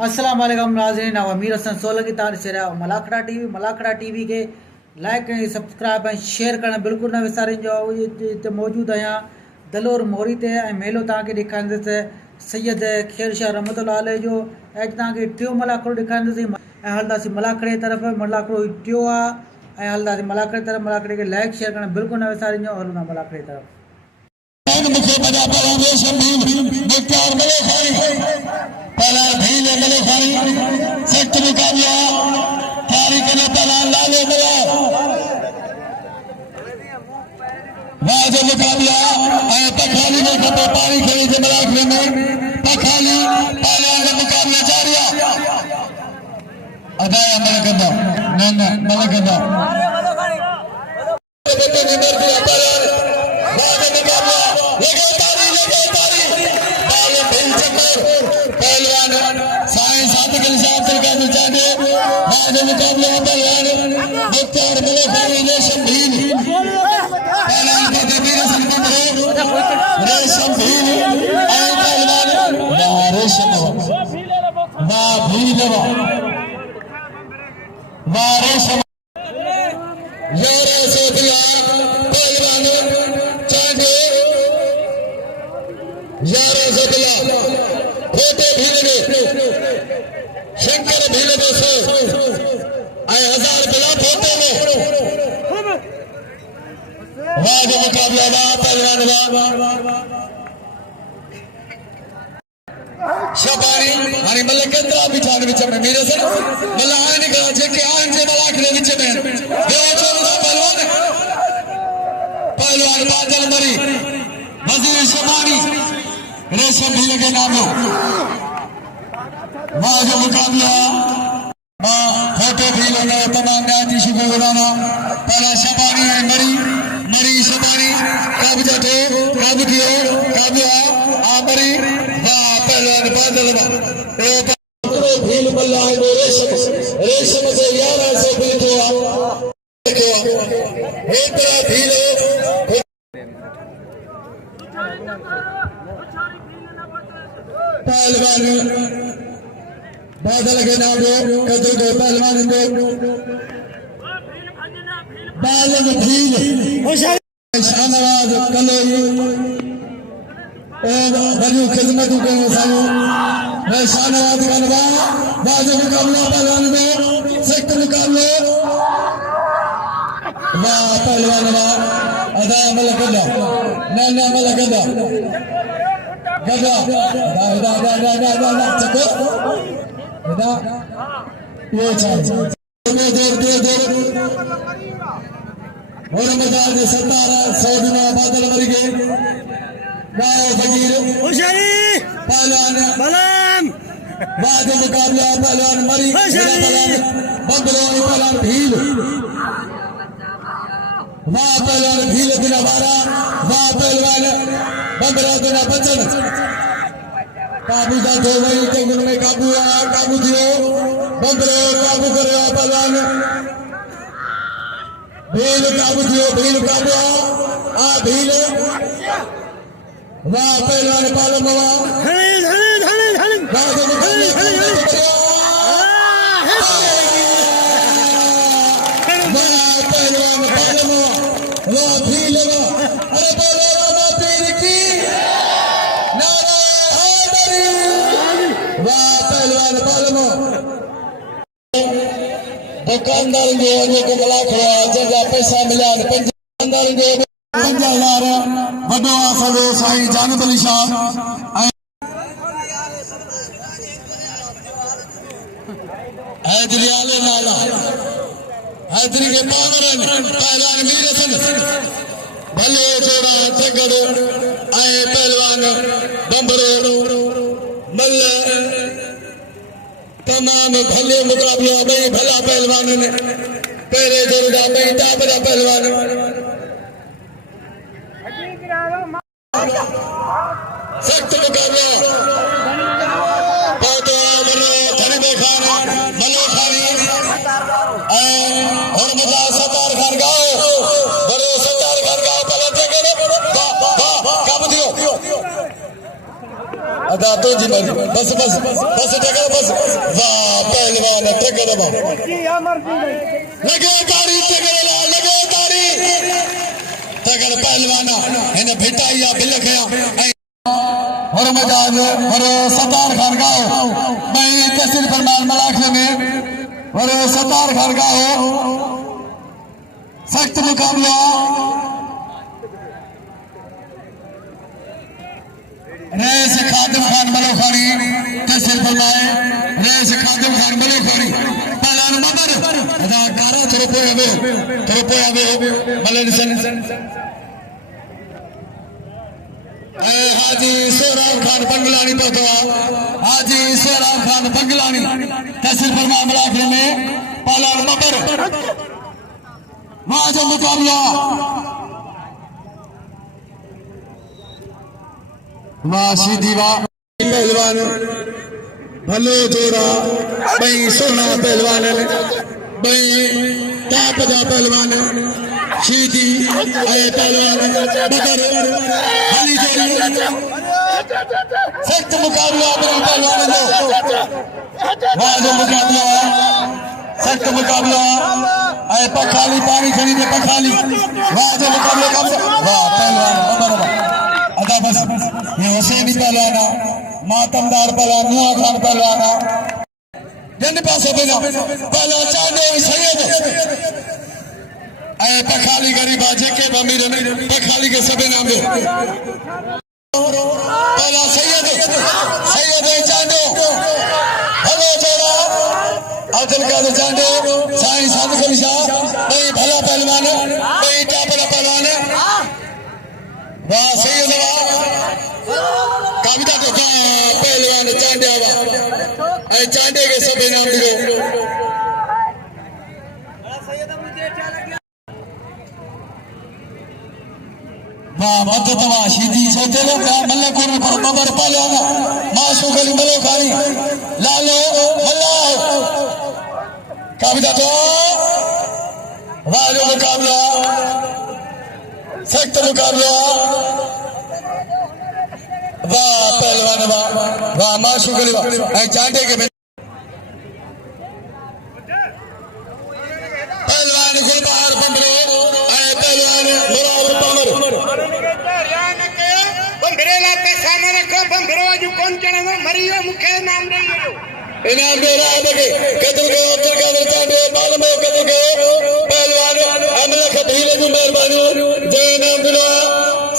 अस्सलाम वालेकुम नाज़रीन, अमीर हसन सोलंकी तार से मलाखड़ा टीवी के लाइक करें, सब्सक्राइब करें, शेयर करें बिल्कुल न विसारिजो। मौजूद आहियां दलोर मोहरी ते मेलो तव्हांखे ॾेखारींदुसि सैयद खेर शाह रहमतुल्लाह अलैह जो। अॼु तव्हांखे टियों मलाखड़ो ॾेखारींदुसि ऐं हलंदासीं मलाखड़े तरफ़। मलाखड़ो टियों आहे ऐं हलंदासीं मलाखड़े तरफ़। मलाखड़े के लाइक शेयर करें बिल्कुल न विसारिजो। हलंदा मलाखड़े तरफ़। पहला भील मले खानी सख्त मुकाबला तारीख ने पहला लाले मिला वाज मुकाबला पखाली में कपे पानी खेली थे मलाखड़े में पखाली पहला का मुकाबला जारी अदाया मलकंदा न मलकंदा मुकाबला पहलवान मुख्तार मले खानी रेशम भील पहलवान का कबीर रेशम भील आए पहलवान रेशम वाह भील वाह रेशम जोरे से दिया पहलवान चांदे यारों से दिया छोटे भील ने शंकर भील को से हजार बिला फोटे में वाह जो मुकाबला वाह पहलवान वाह शबानी हनी मलकेंद्रा बिचार विच में मेरे से मल्ला आने का जेके आन जे मलाखड़े विच में देव चोला पहलवान बादल मरी वजीर शबानी रेशम भील के नाम वाह जो मुकाबला फोटो भी लेना तमाम न्यायाधीश को बुलाना पहला शबानी है मरी शबानी कब जटे कब दियो कब आ मरी वाह पहलवान बादल भील मल्ला है रेशम से 11 से भील को हेतरा भील पहलवान बादल के नाम दो कदर को पहलवान दो बालन भील शाहनवाज कलोई बनी खिदमत को सामू मैं शाहनवाज बनवा बाजू मुकाबला पहलवान में सख्त मुकाबले वाह पहलवान वाह अदा मलकदा नैना मलकदा गदा दा चको ये और मजार ने 17 दिनों बादल मर गए गाय फकीर पहलवान बाद मुकाबला पहलवान मरी पहलवान भील वाह पहलवान भील दिन 12 वाह पहलवान बंदरा दिन बचन काबू का दो वही जंगल में काबू दियो बंदरे काबू करे पहलवान भील काबू दियो भील काबू आ भील वाह पहलवान पालम वाह पहलवान पालम वाह भील अरे पहलवान पीर की पहलवान पालमो दुकानदार को मलाखड़ा जगह पैसा मिला दुकानदार को 5000 वडो आसलो साईं जानत अली शाह हैदरी आले नाला हैदरी के पावरन पहलवान मीर हसन भले जोड़ा तगड़ आए पहलवान बंबरो मल्ल तमाम भले मुकाबला में भला पहलवान ने पहले जोड़ा में ताबरा पहलवान सख्त मुकाबला बहुत खरीदे खान मलो खानी और मजा सतार खान गाओ बड़े सतार खान गाओ पहले कब दियो अदा तो जी मरी बस बस बस टकर बस वाह पहलवान टकर लगे तारी लगे तारी टकर पहलवाना इन भिटाइया बिल खया और मजाज और सतार खानगाह मैं तहसील फरमान मलाखले में और सतार खानगाह सख्त मुकाबला रेस खादिम खान मलोखानी तहसील फरमाए रेस खादिम खान मलोखानी पहलवान मदर अदाकार थोड़ो पोया वे मलेसन हाजी सोहराब खान बंगलानी पहुंचा हाजी सोहराब खान बंगलानी तहसील फरमान मलाखले में पहलवान मदर वहां जो मुकाबला वाशी दीवा पहलवान भलो जोड़ा भाई सोना पहलवान भाई टाप दा पहलवान शीदी आए पहलवान बदर हली जोड़ी सख्त मुकाबला पहलवान जो वहां जो मुकाबला सख्त मुकाबला आए पखाली पानी खड़ी दे पखाली वहां जो मुकाबला वाह पहलवान बदर अदा बस ये हुसैनी पहलवाना मातमदार पहलवान नुआ खान पहलवाना जन पासे बिना पहला चांदो सैयद आए पखाली गरीबा जेके अमीर पखाली के सबे नाम दो पहला सैयद चांदो हेलो जोड़ा अब्दुल कादिर चांदो साईं सादिक अली शाह भाई भला पहलवान भाई टापला पहलवान वाह सैयद कविता तो पहलवान चांदे चांदे के सब इनाम दियो वाह मदद वाह शीदी सोते लोग मल्ले कोन पर मबर पहलवान माशूक अली मलोखानी लालो अल्लाह कविता तो वाह जो मुकाबला सख्त मुकाबला वाह पहलवान वाह माशूक अली वाह चांटे के पहलवान गुलबहार बंबरो आए पहलवान मुराद पामर बंबरेला पे सामने रखो बंबरो जो कौन चढ़ा मरियो मुखे नाम रे इनाम दे रहा है देखे कदर के अब्दुल कादिर चांटे बाल में कदर के पहलवान अमल खबीले जो मेहरबानी जो इनाम दिला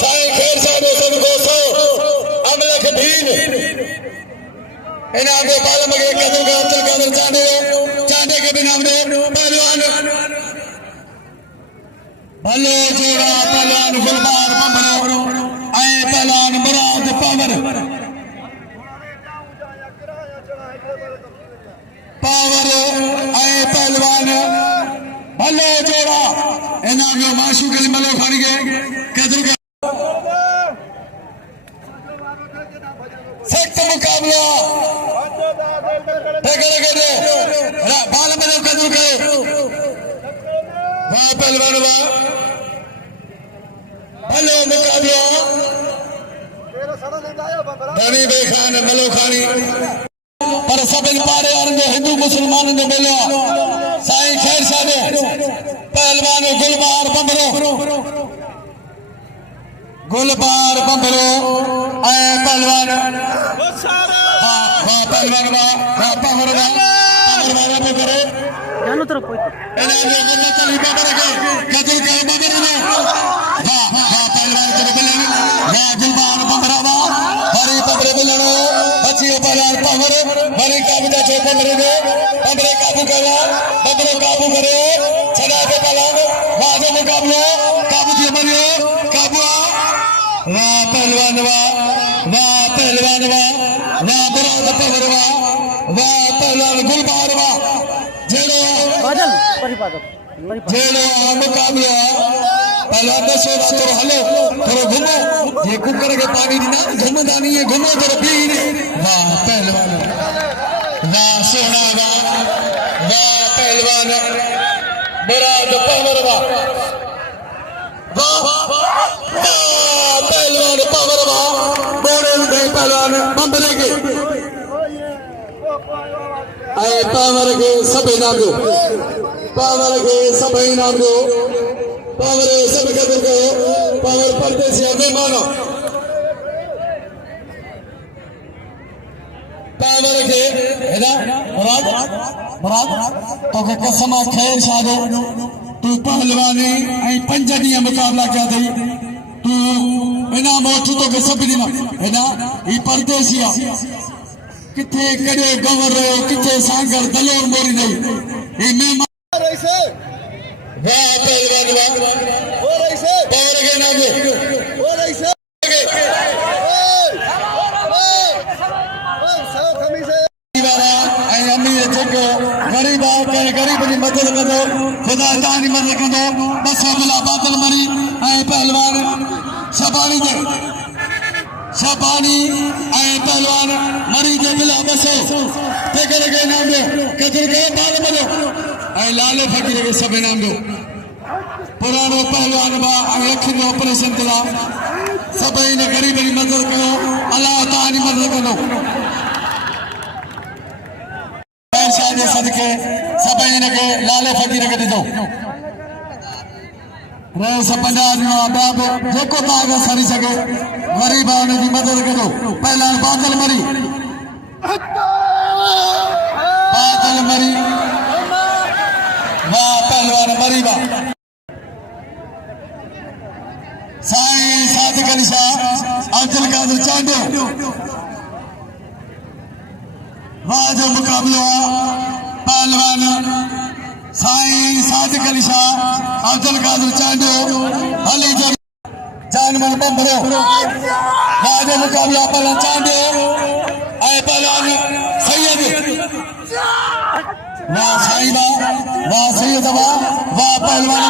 साईं खैर साहब सब को सो इनाम के बाल में कदर का अब्दुल कादिर चांटे के भी नाम दे पहलवान भलो जोड़ा पहलवान गुलबार पमरो आए पहलवान मुराद पावर आए पहलवान भलो जोड़ा इनाम जो माशूक अली मलोखानी के कदर का सख्त मुकाबला बाल में कदर के वहां पहलवान भलो मुकाबला धनी बे खान मलोखानी पर सब इन पारे वारनि जो हिंदू मुसलमाननि जो मिलियो साईं खैर साहब पहलवान गुलबार बंबरो ऐं पहलवान वाह पहलवान वाह पावर वाला पे करे जानो तरफ कोई इन्हें जो गन्नत अली बाबर के कदर के बाबर ने वाह पहलवान तो बिलन वाह गुलबार बंबरा वाह हरी बंबरे बिलन बचियो पहलवान पावर हरी काबिदा जो बंबरे ने बंबरे काबू करा बंबरे काबू करे छड़ा पे पहलवान वाह जो मुकाबला काबू दिए मरियो काबू वाह पहलवान वाह पहलवान वाह बराद पावर वाह पहलवान गुलबार वाह जेड़ो मुकाबला पहलवान दसो तो हलो थोड़ो घूमो ये कुकर के पानी दी ना घूमदा नहीं है घूमो तो पी वाह पहलवान वाह सोना वाह पहलवान बराद पावर वाह पहलवान पावर वाह बोले पहलवान बंबरे के पावर के सब इनाम दो पावर के सब इनाम दो पावर सब कदर को पावर परदेसी मेहमानो पावर के है ना मुराद मुराद तो के कसम खैर शादो तू पहलवानी ऐं 5 ॾींहं मुक़ाबला कया अथई तू इनाम वठि तो के सभु ॾींहं है ना ही परदेसी आहे किथे कॾहिं गंवर रहियो किथे सांगर दलोर मोरी नहीं ही मेहमान वाह पहलवान वाह पावर के इनाम दो गरीब गरीब की मदद कदो खुदा तानी मदद कदो बस बिला बादल मरी पहलवान शबानी दे शबानी पहलवान मरी दे बिला बस तेरे के नाम दो कदर के बाल बनो लाल फकीर के सब नाम दो पुरानो पहलवान बा अखिन ऑपरेशन करा सब इन गरीब की मदद करो अल्लाह तानी मदद करो शादी सदके सब इनके लाले फकीर के दो रे सब बाब जेको ताग सरी सके गरीब आने की मदद करो पहला बादल मरी वाह पहलवान मरी वाह साईं सादिक अली शाह अब्दुल कादिर चांडो वाह जो मुकाबला पहलवान साईं सादिक अली शाह अब्दुल कादिर चांडो अली जानवर बंबरो वाह जो मुकाबला पहलवान चांडो पहलवान सैयद वाह साईं वाह सैयद वाह पहलवान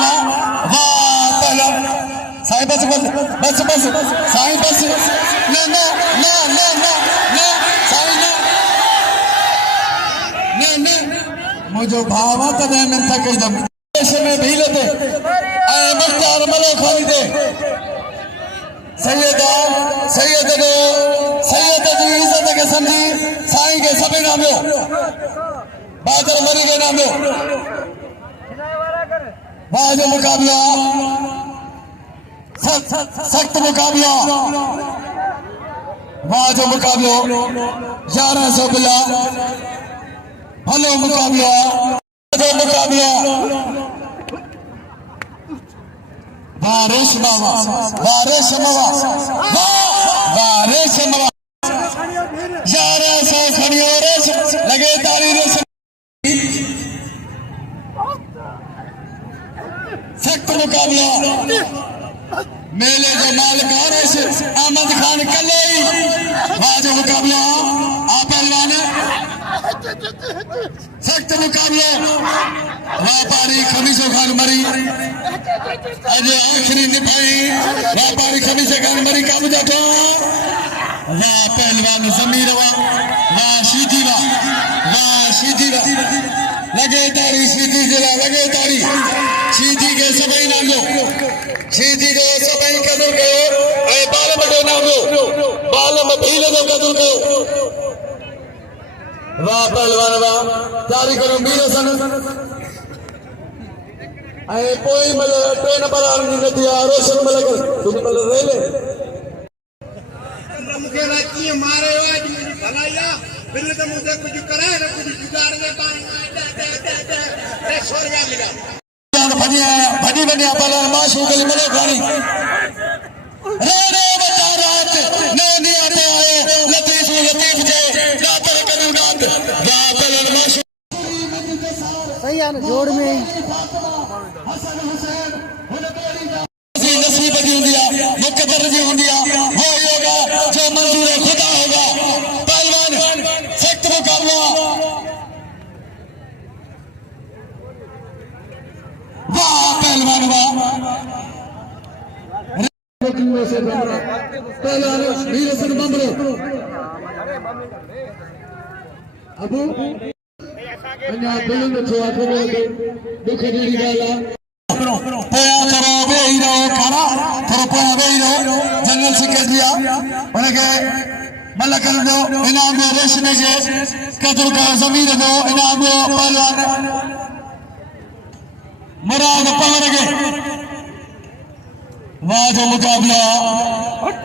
वाह पहलवान साईं बस बस बस बस साईं बस ना ना ना ना ना ना साईं ना मुझे भावा तदे में तक दम देश में भी लेते मुख्तार मलो खानी दे सैयद जी इज्जत के समझी साईं के सभी नाम दो बादल मरी के नाम दो वाह जो मुकाबला सख्त मुकाबला वाह जो मुकाबला 1100 बिला भलो मुकाबला जो मुकाबला वाह रेशमा वाह रेशमा वाह रेशमा 1100 खड़ियो रेशम लगे ताली रेशम सख्त मुकाबला मेले जो मालिक अहमद खान कलई वाह जो मुकाबला आप पहलवान सख्त मुकाबला व्यापारी खमीसो खान मरी अज आखिरी निभाई व्यापारी खमीसो खान मरी का बुझा तो वाह पहलवान जमीर वाह सीधी वाह सीधी लगे तारी सीधी जरा लगे तारी सीधी के सबई नाम दो सीधी के सबई कदर के बाल बड़े नाम दो बाल में भील दो कदर के वाह पहलवान वाह तारी करो मीर सन पोई मल ट्रेन पर आने नथी रोशन मल तुम मल रेले मुझे राती मारे आज मुझे भलाया फिर तो मुझे कुछ कराए ना कुछ जुगाड़ में पानी सोरिया मिला भनी बनी पहलवान माशू गली मले खानी रे बता रात नौनी आते आए लतीफ जे गापर करू गात वाह पहलवान माशू सही है ना जोड़ में नसीब जी हुंदिया मुकद्दर जी हुंदिया वो होगा जो मंजूर खुदा होगा पहलवान सख्त मुकाबला वाह पहलवान वाह पहलवान वीर सिंह बंबरो अबू अन्या बिलिंग छो आखो दुख दी गाला पोया करो बेही रहो खाना थोरो पोया बेही रहो जनरल सेक्रेटरी उनके मलक दो इनाम दो रेशमे जे कदर का जमीर दो इनाम दो पहलवान मुराद पवर के वाह जो मुकाबला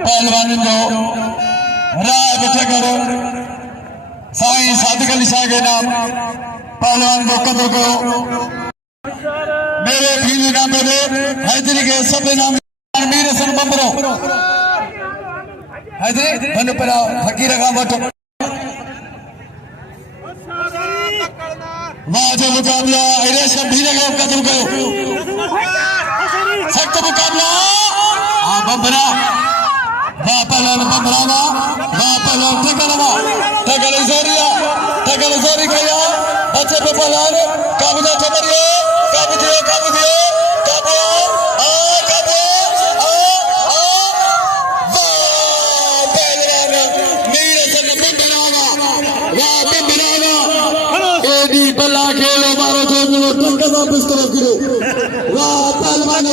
पहलवान दो राय बिठकर साईं सादिक अली शाह के नाम पहलवान को कदर करो मेरे फील नाम दे हैदरी के सब नाम मीर सन बंबरो हैदरी बन पड़ा फकीर का मतो वाह जो मुकाबला इरे सब भी लगे कदर करो सख्त मुकाबला हां बंबरा वाह पहलवान बंबरावा वाह पहलवान तगल जोरी कया बच्चे पे पहलवान काबू ठमरियो काबू दियो काबू आ वाह पहलवान मीर सन बंबरावा वाह बंबरावा एडी बल्ला खेलो मारो जो मिलो टंका वापस करो गिरो वाह पहलवान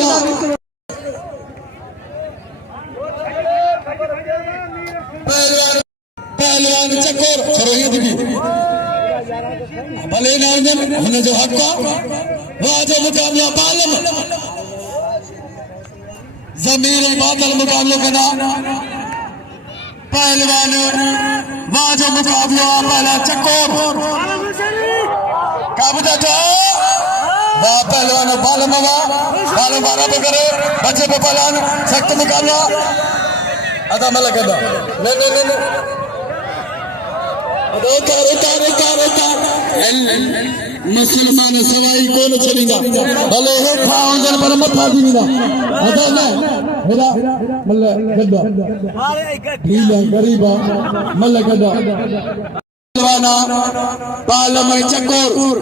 पहलवान चकोर खरोही दिखी भले नाजन हुन जो हक वाह जो मुकाबला पालम जमीर बादल मुकाबलो कदा पहलवान वाह जो मुकाबला पहला चकोर काबूदा था वाह पहलवान पालम बारह करे बच्चे पे पहलवान सख्त मुकाबला अदा मलक अदा नहीं मुसलमान सवाई कौन चलेगा भले हो खाओ पर मत दीना अदा ना मेरा मल्ल गद्दा ढीला गरीबा मल्ल गद्दा पहलवाना पालम चकोर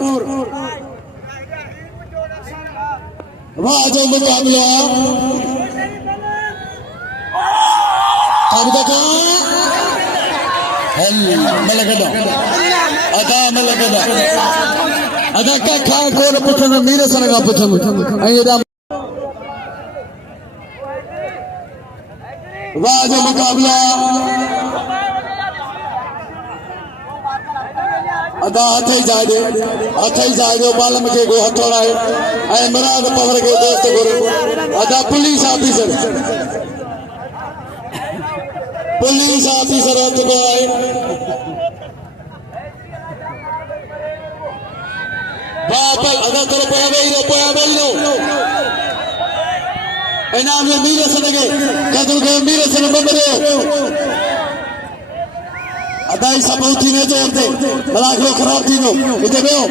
वाह जो मुकाबला अब तक मलकदा अदा मलकदा अदा का खा कोन पुछन मीर सन का पुछन ऐदा वाह जो मुकाबला अदा हथे जादे बालम के गो हथोड़ा है ऐ मराद पवर के दोस्त गुरु अदा पुलिस ऑफिसर हथ को आए वापस अदा करो पोया लो इनाम में मीर सन के कदर को मीर सन बंबरे अदा ही सब थी ने जोड़ते बलाखलो खराब थी नो इते बेओ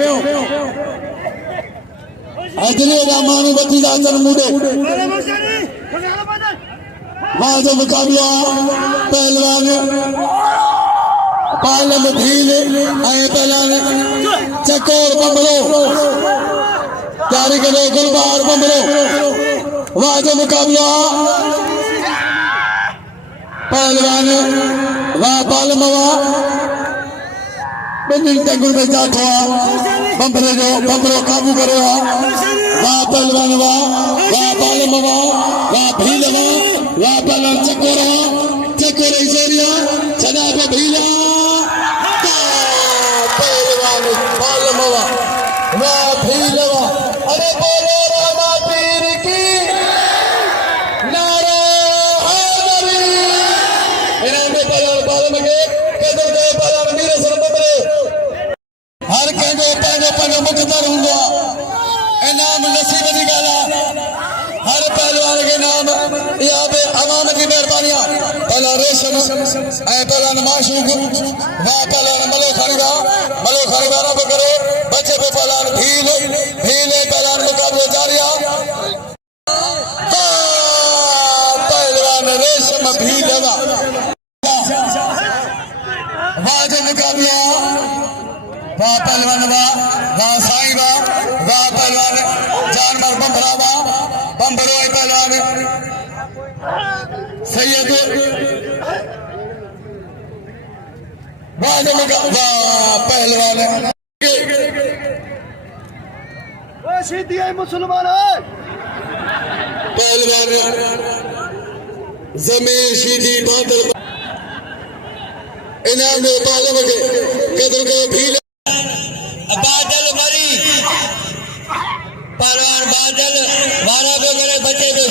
अजरे रामानु बती जाचन मुडे वाह जो मुकाबला पहलवान पालम धील पहलवान चकोर बंबरो तैयारी करो गुलबार बंबरो वाह जो मुकाबला पहलवान वाह पालम में जाठो बंबरे जो बंबरो काबू करो वाह पहलवान वाह पालम वाह भील वाह पहलवान चकोर जोरिया चना पे भीला पहलवान पालम वाह भील अरे बोलो रामा पीर की नारा हैदरी इनाम पहलवान पालम के कदर के पहलवान मीर सन बंबरे हर कंहिंजो पंहिंजो मुक़दर हूंदो आहे इनाम नसीब जी ॻाल्हि आहे हर पहलवान के नाम इहा बि अवाम की मेहरबानी आहे पहलवान रेशम ऐं पहलवान माशूक वाह पहलवान मलो खरीदा रब करे बच्चे पे पहलवान भील पहलवान मुकाबलो जारी आहे पहलवान रेशम भील वाह जो मुकाबला वाह पहलवान वाह साईं वाह पहलवान जानवर बंबरा बंबरो पहलवान सैयद वाह जो मुकाबला पहलवान मुसलमान पहलवान जमीर शीदी बादल इनाम दो तालिब के कदर के भील बादल मरी पहलवान बादल वारा को करे बच्चे को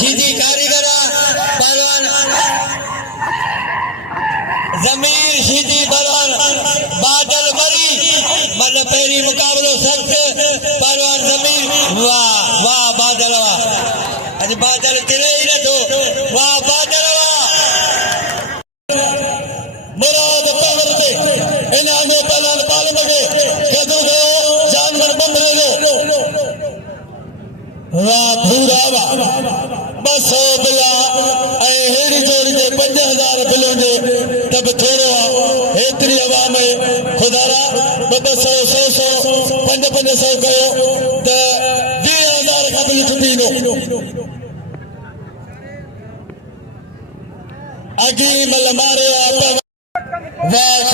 सीधी कारीगरा पहलवान जमीर सीधी पहलवान बादल मरी मतलब पहली मुकाबलो सख्त पहलवान जमीर वाह वाह बादल वाह अज बादल तिले ही न तो वाह बादल वाह मुराद पावर के इनाम दो पहलवान तालिब के कदर के जानवर बंदरे जो वाह पूरा वाह बसो बिला ऐ हेड़ी जोड़ी दे 5000 बिलों दे तब थोड़ो हेतरी हवा में खुदारा 200 100 500 कयो त 20000 का बिल छुटीनो अगी मल मारे वाह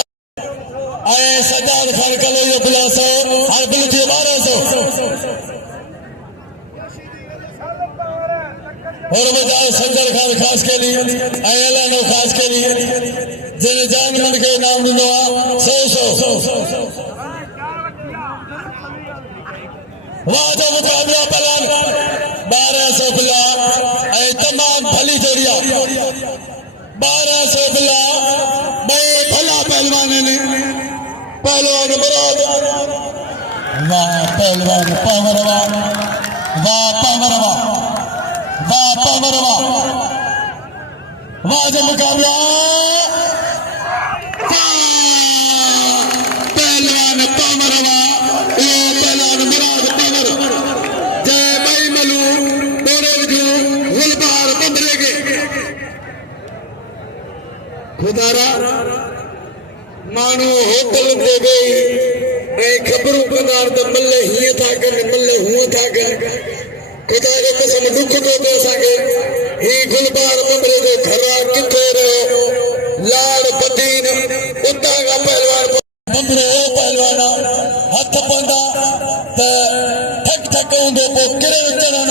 ऐ सजाद खान कलो ये बिलासो हर बिल जी 1200 और बजाय संजर खान खास के लिए ऐलानो खास के लिए जिन जान मन के नाम दिनो 100 वाह जो मुकाबला पहलवान 1200 बिला ऐ तमाम भली जोड़िया 1200 बिला भाई भला पहलवान ने पहलवान मुराद वाह पहलवान पावरवा वाह पावरवा वाह पावरवा वाह जो मुकाबला पहलवान पावरवा ये पहलवान मुराद पावर जय भाई मलू दोरे जो गुलबार बंदरे के खुदारा मानो होटल दे गई ऐ खबरों कदार द मल्ले हिए था कर मल्ले हुआ था कर खुदा के कसम दुख को दे सके ही गुलबार बंदरे जो घरा किथे रहो लाड़ बदीन उता का पहलवान बंदरे ओ पहलवाना हाथ पंदा त ठक ठक उंदे को किरे चढ़न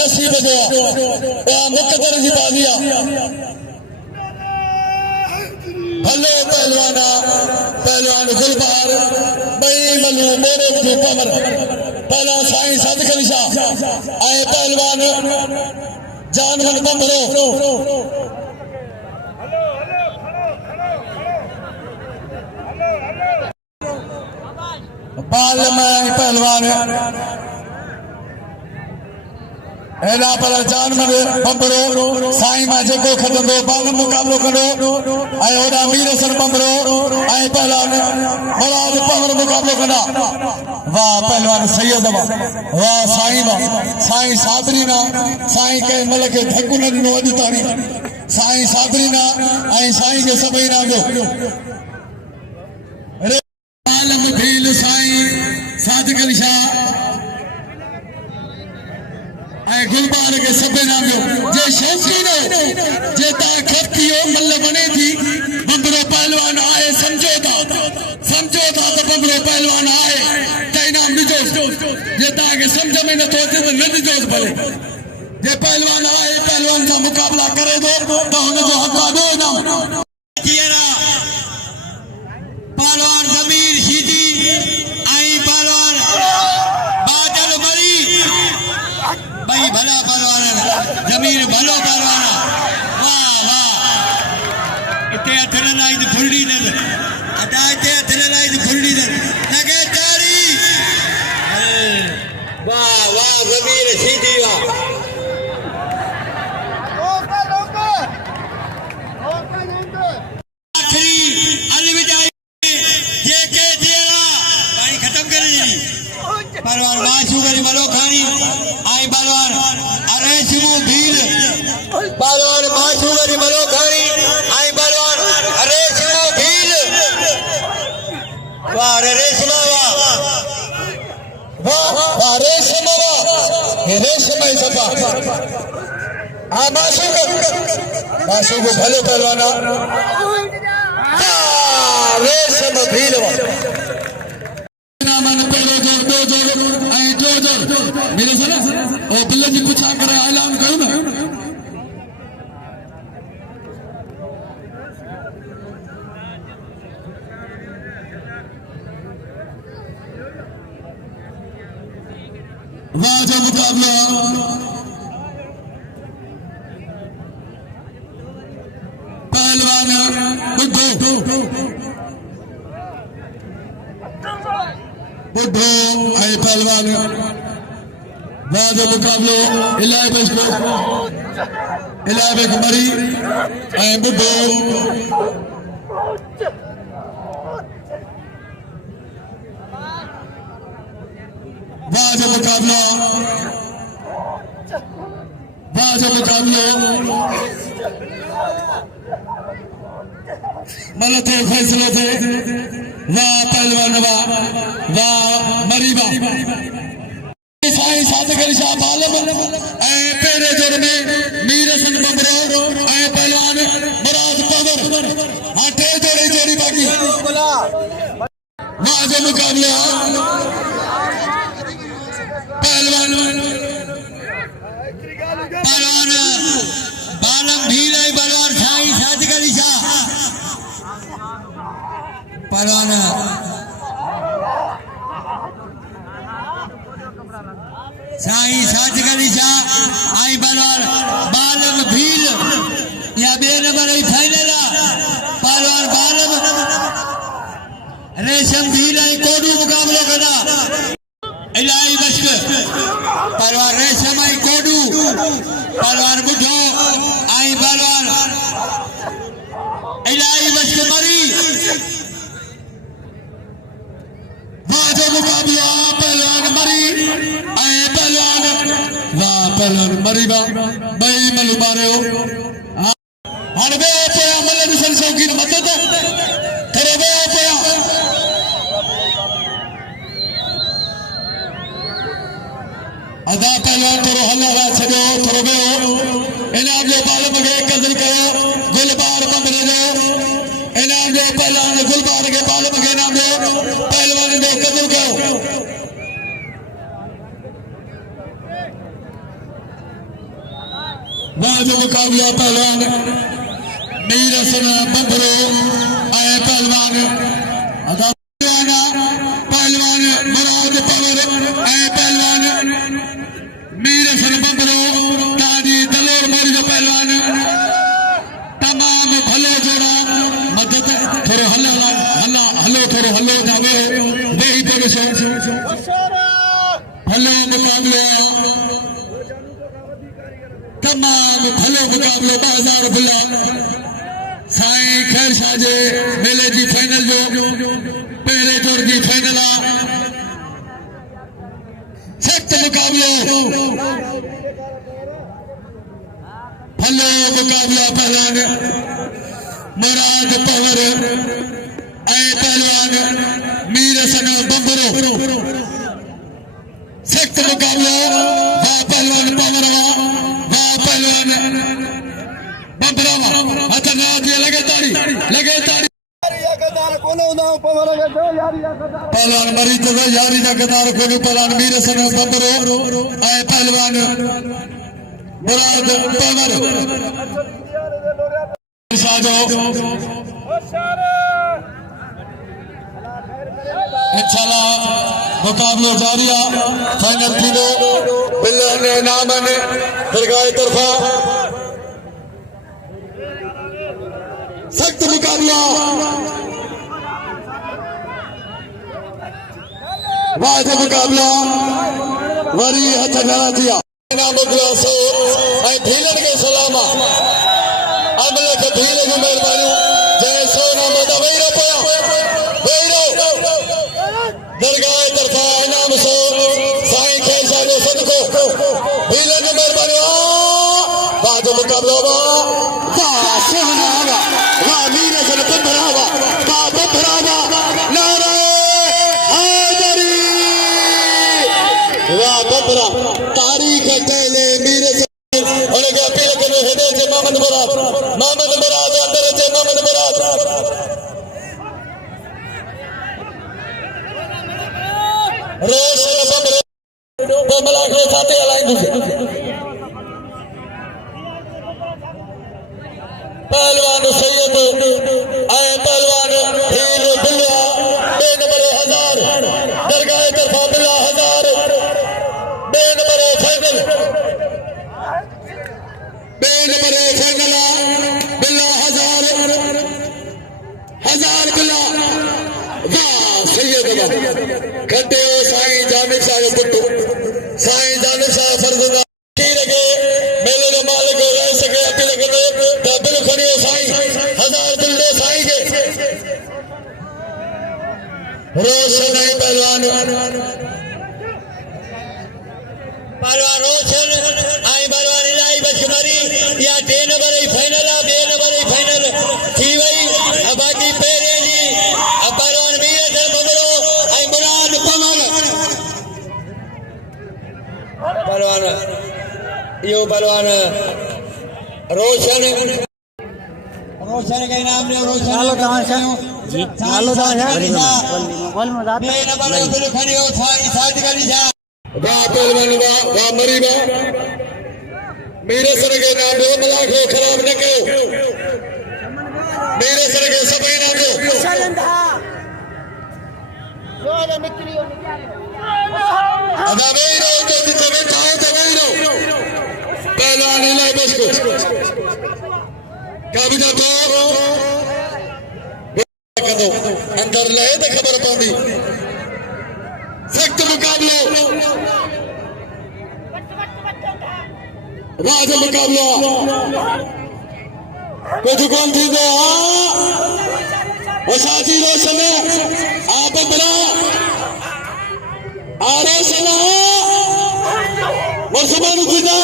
नसीब जो आ मुकदर जी बादिया भलो पहलवाना पहलवान गुलबार बई मलू मोरे जो कमर पहला साईं सादिक अली शाह आए पहलवान जानवर बंदरो बाल में पहलवान एला पर जानवर बंबरो साईं मां जेको खटंदो बाल मुकाबलो कंदो ऐं ओॾा मीर सन बंबरो ऐं पहलवान मुराद पावर मुकाबलो कंदा वाह पहलवान सैयद वाह साईं सादरीना साईं कंहिं महिल खे धकु न ॾिनो अॼु ताईं साईं सादरीना ऐं साईं खे सभई नाम जो आलम भील साईं सादिक अली शाह ऐं गुलबार के सभे नाम जो जे शौकीन जे ता खतियो मल बने थी बंदरो पहलवान आए समझो था तो बंदरो पहलवान आए तई नाम दिजो जे ता के समझ में न तो अचे न दिजो भले जे पहलवान आए पहलवान सा मुकाबला करे दो तो हुन जो हक दो नाम पहलवान जमीर सीधी आई पहलवान बादल मरी भाई भला पहलवान जमीर भलो पहलवान वाह वाह इते अथन लाई फुलड़ी दे अदा इते अथन लाई फुलड़ी दे लगे तारी वाह वाह जमीर सीधी वाह आखिरी अलविदाई जेके जेला भाई खत्म कर दी पहलवान माशूगरी मलोखानी आई पहलवान अरे शिमू भील पहलवान माशूगरी मलोखानी आई पहलवान अरे शिमू भील वाह रे रेशमा वाह रेशम ये रेशम है सपा हाँ माशूक भले पहलवाना रेशम भील मेरे साला बिल्ला जी कुछ आकर ऐलान करो ना वाह जो मुकाबला पहलवान बुद्धू ऐं पहलवान वाह जो मुकाबलो इलाही मरी ऐं बुद्धू वाह जो मुकाबलो मतलब थे फैसलो थे वाह पहलवान वाह मरी वाह साईं सादिक अली शाह बालम ऐं पहिरें जोड़ में मीर हसन बबरो ऐं पहलवान मुराद पवर हाँ टे जोड़ी बाक़ी वाह जो मुकाबलो पहलवान बालम भील ऐं पहलवान साईं सादिक अली शाह पहलवान साईं सादिक अली शाह आई पहलवान बालम भील या बे नंबर आई फाइनल पहलवान बालम रेशम भील आई कोडू मुकाबलो कदा इलाही मश्क पहलवान रेशम आई कोडू पहलवान बुढ़ो आई पहलवान इलाही मश्क मरी वाह मुकाबला पहलवान मरी ऐं पहलवान वाह पहलवान मरी वाह बई मल मारियो हाणे वे पोयां मल ॾिसण शौक़ीन मदद थोरो वे पोयां अदा पहलवान थोरो हल हला छॾियो थोरो वियो इनाम जो बालम खे कज़ल कयो गुलबार बंबरे जो इनाम जो पहलवान गुलबार खे बालम खे इनाम ॾियो पहलवान जो कज़ल कयो वाह जो मुकाबला पहलवान मीर हसन बंबरो ऐं पहलवान अदा पहलवान मुराद पवर ऐं पहलवान मीर हसन बंबरो ताजी दलोर मोरी जो पहलवान तमाम भलो जोड़ा मदद थोरो हलो थोरो हलो जावे वेही तो ॾिसो भलो मुकाबलो तमाम भलो मुकाबलो 2000 बुला साईं खैर शाह जे मेले जी फाइनल जो पहिरें दौर जी फाइनल सख्त मुकाबलो भलो मुकाबला पहलवान मुराद पवर ऐं पहलवान मीर हसन बंबरो सख्त मुकाबलो वाह पहलवान पवर वाह पहलवान बंबरो हथ नाथ लगे ताड़ी पहलवान मरी तो यारी जा कदार कोनी पहलवान मीर हसन बंबरो ऐं पहलवान मुराद पवर इंशाल्लाह मुकाबलो जारी आहे फाइनल थींदो बिल इनाम दरगाह तरफा सख्त मुकाबला वाद मुकाबला वरी हथ खड़ा थिया इनाम ग्लासो ऐं भीलनि खे सलाम अमल खे भील जूं महिरबानियूं जय सोना मदा वेही रहो दरगाह तरफा इनाम सो साईं खैर शाह जो सदको भीलनि जूं महिरबानियूं वाद मुकाबलो वाह सोना वाह मीर हसन बंबरा वाह बंबरा नारे हैदरी वाह बंबरा तारीख कहले मीर उनके अपील करो हेदे से मोहम्मद मुराद अंदर से मोहम्मद मुराद रोश बंबरे वो मलाक रे साथे हलाइंदु पहलवान सैयद आए पहलवान हीर बिल्ला 2 नंबर 1000 दरगाह तरफा बिल्ला 1000 2 पहलवान रोशन आई पहलवान इलाही बशमरी या 2 नंबर ही फाइनल आ 2 नंबर ही फाइनल थी वई अब बाकी पेरे जी अब पहलवान मीर से बबरो आई मुराद पवन पहलवान यो पहलवान रोशन रोशन के नाम ले रोशन नालो कहाँ से जी नालो कहाँ है मोबाइल में जाता ये नंबर बिल खड़ी हो साइड का निशा वाह पहलवान वाह मरी वाह मेरे सर के नाम दो मलाख हो खराब न कयो मेरे सर के सभी नाम दो अदा वेरो तो बिको बैठा हो तो वेरो पहलवान इलाही बस को काबिजा तो कदो अंदर ले तो खबर पौंदी सख्त मुकाबलो राज मुकाबलो कुछ कौन थी दो वसाती रोशन आप बड़ा आ रोशन मुसलमान खुदा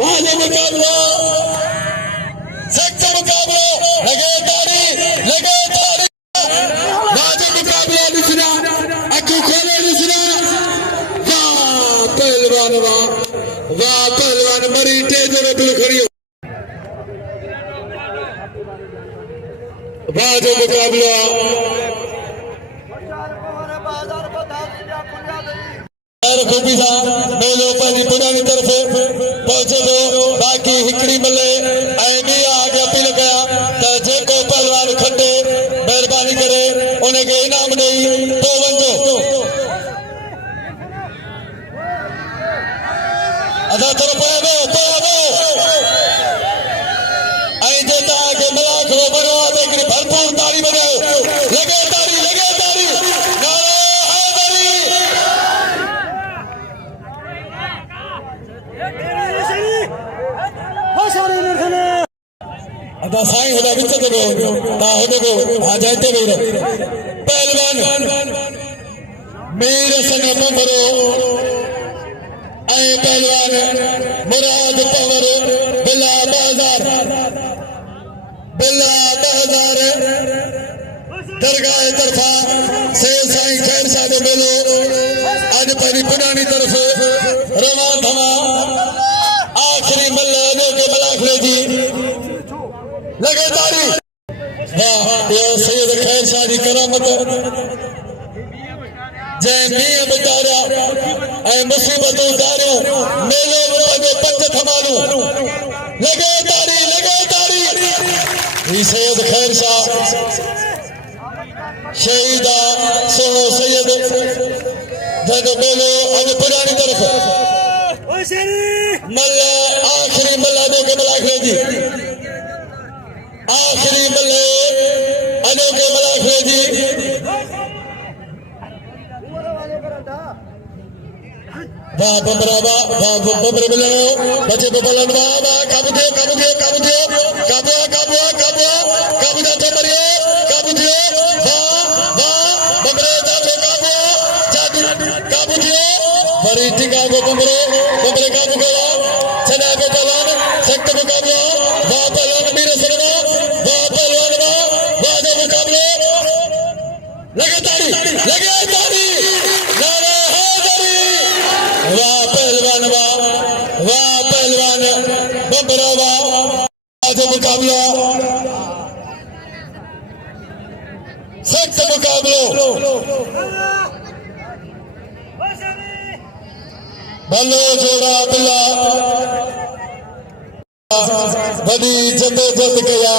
राज मुकाबलो सख्त मुकाबलो लगे तारी राज मुकाबला दिसना अखू खोले दिसना वाह पहलवान मरी तेज बिल खड़ी राज मुकाबला खूबी सा मेलो पंहिंजी पुरानी तरफ़ पहुचे थो बाक़ी हिकिड़ी मले ऐं ॿी आगे अपील कया त जेको पहलवान खटे महिरबानी करे उनखे इनाम ॾेई पोइ वञो अदा थोरो पोइ ऐं जो तव्हांखे मलाख वञो आहे त हिकिड़ी भरपूर ताड़ी वॼायो लॻे ताड़ी अदा साईं होदा विच ते वेहो ता होदे को आ जाते वेहो पहलवान मेरे सने बंबरो ऐ पहलवान मुराद पवर बिला बाजार दरगाह तरफा से साईं खैर साहब मेलो आज पंहिंजी पुरानी तरफ रवा थमा आखिरी मल्ले के मलाखले जी लगे तारी वाह ये सैयद खैर शाह जी करामत जै मींह बिचारा ऐ मुसीबत उतारियो मेले में पंज थमालू लगे तारी ये सैयद खैर शाह शहीदा सोनो सैयद जग मेलो अज पुरानी तरफ मल आखिरी मल्ला के मलाखले जी आखिरी मल्ले अनोखे मलाखले जी वाह बबरा वाह बबरे मिलनो बचे बबलन वाह काबू दियो काबू जा तो मरियो काबू दियो वाह बबरे जा तो काबू दियो बड़ी टिका को बबरे काबू करा चला को पहलवान सख्त मुकाबला वाह पहलवान मीर सरवा वाह पहलवान वाह जो मुकाबले लगे ताड़ी नारे हैदरी वाह पहलवान बबरा वाह जो मुकाबला सख्त मुकाबलो भलो जोड़ा बिला वॾी जदोजहद कया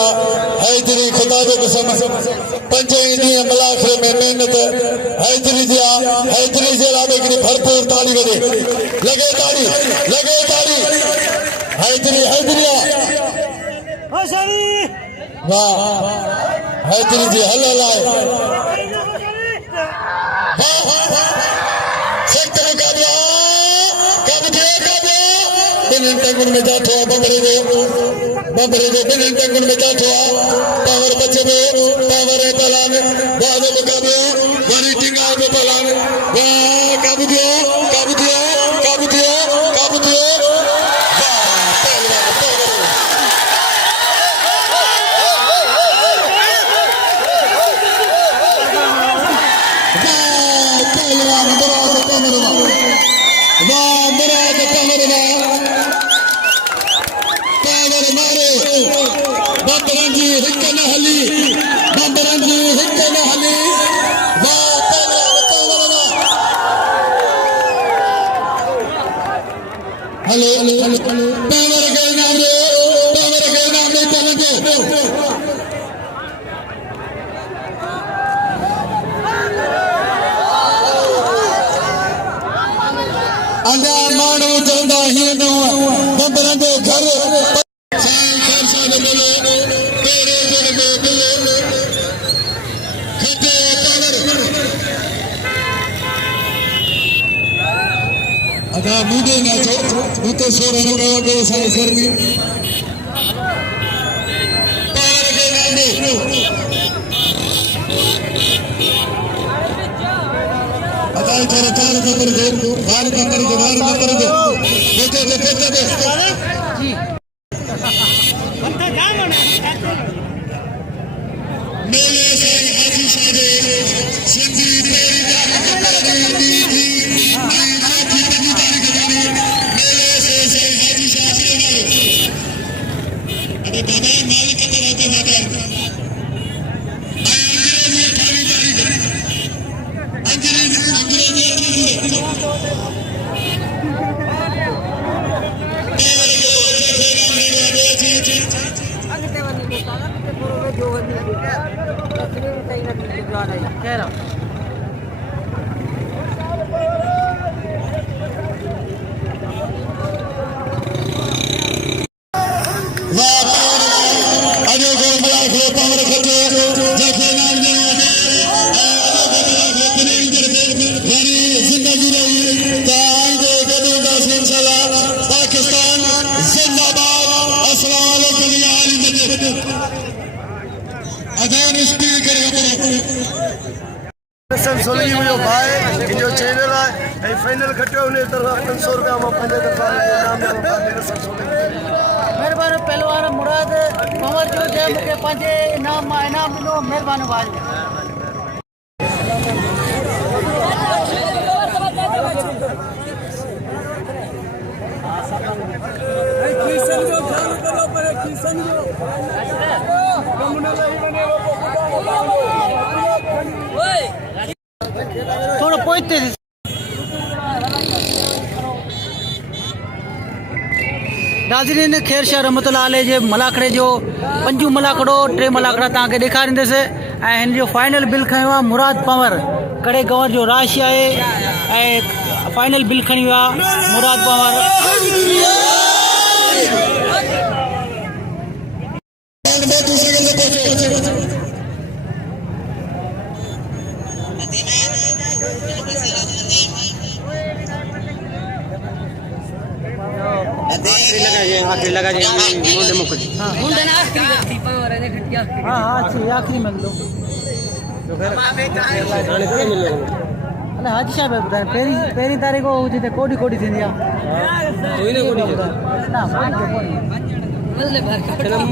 हैदरी खुदा जो कसम 5 ॾींहं मलाखरे में महिनत हैदरी जे लाइ हिकिड़ी भरपूर ताड़ी वॼे लगे ताड़ी हैदरी वाह हैदरी जी हल लाइ सख्त मुकाबला बिन्हीं टंगुन में जातो बबरे जो बिन्हीं टंगुन में जातो पावर बचे पावर पहलान वाह मुकाबलो वरी टिंगा पहलान वाह काबू दियो वाह मुराद पवर मारे बंबरन जी हिक न हली बंबरन जी हिक न हली वाह पवर हेलो पवर के नाम रे पवन अञा माण्हू चवंदा हीअं न बंबरन जो घर अदा मुझे ना चो उते सोरे न कयो के साईं सरनी पार के नाम अदा चरे तार के पर दे बार के कर दे बेटे दे जी बंदा जानो ने मेले से हाजी साहब सिंधी तेरी दी बाबा मालिक के रहते मगर सोलही मुझो भाई जो चैनल है फाइनल खटियो उन तरफ 500 रुपया में पंजे दफा इनाम मेहरबानी पहलवान मुराद पवर जो जे मुके पंजे इनाम ॾिनो महिरबानी भाई थोड़ा पोइते नाज़रीन ख़ैर शाह रहमतुल्लाह अलैह जे मलाखड़े जो पंजू मलाखड़ो 3 मलाखड़ा तव्हांखे ॾेखारींदुसि ऐं हिन जो फाइनल बिल खयो आहे मुराद पवर कड़े गंवर जो राशि आहे ऐं फाइनल बिल खणी वियो आहे मुराद पवर आखिरी लगा जे मुंडे मुक हां मुंडे ना आखिरी पावर है घटिया हां आखिरी मिल लो तो फिर अरे हाजी साहब ॿुधाए पहिरीं तारीख़ हुजे त कोडी थींदी आहे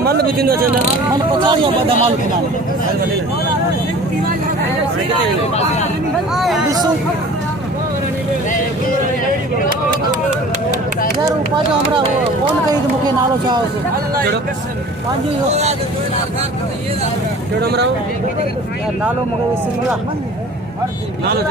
मन बि थींदो अचे मन 50 या ॿ माल थींदा ॾिसो यार पाजो हमरा फोन कई तो मुके नालो छा हो पांजो केड़ो हमरा यार नालो मुके सिंगला नालो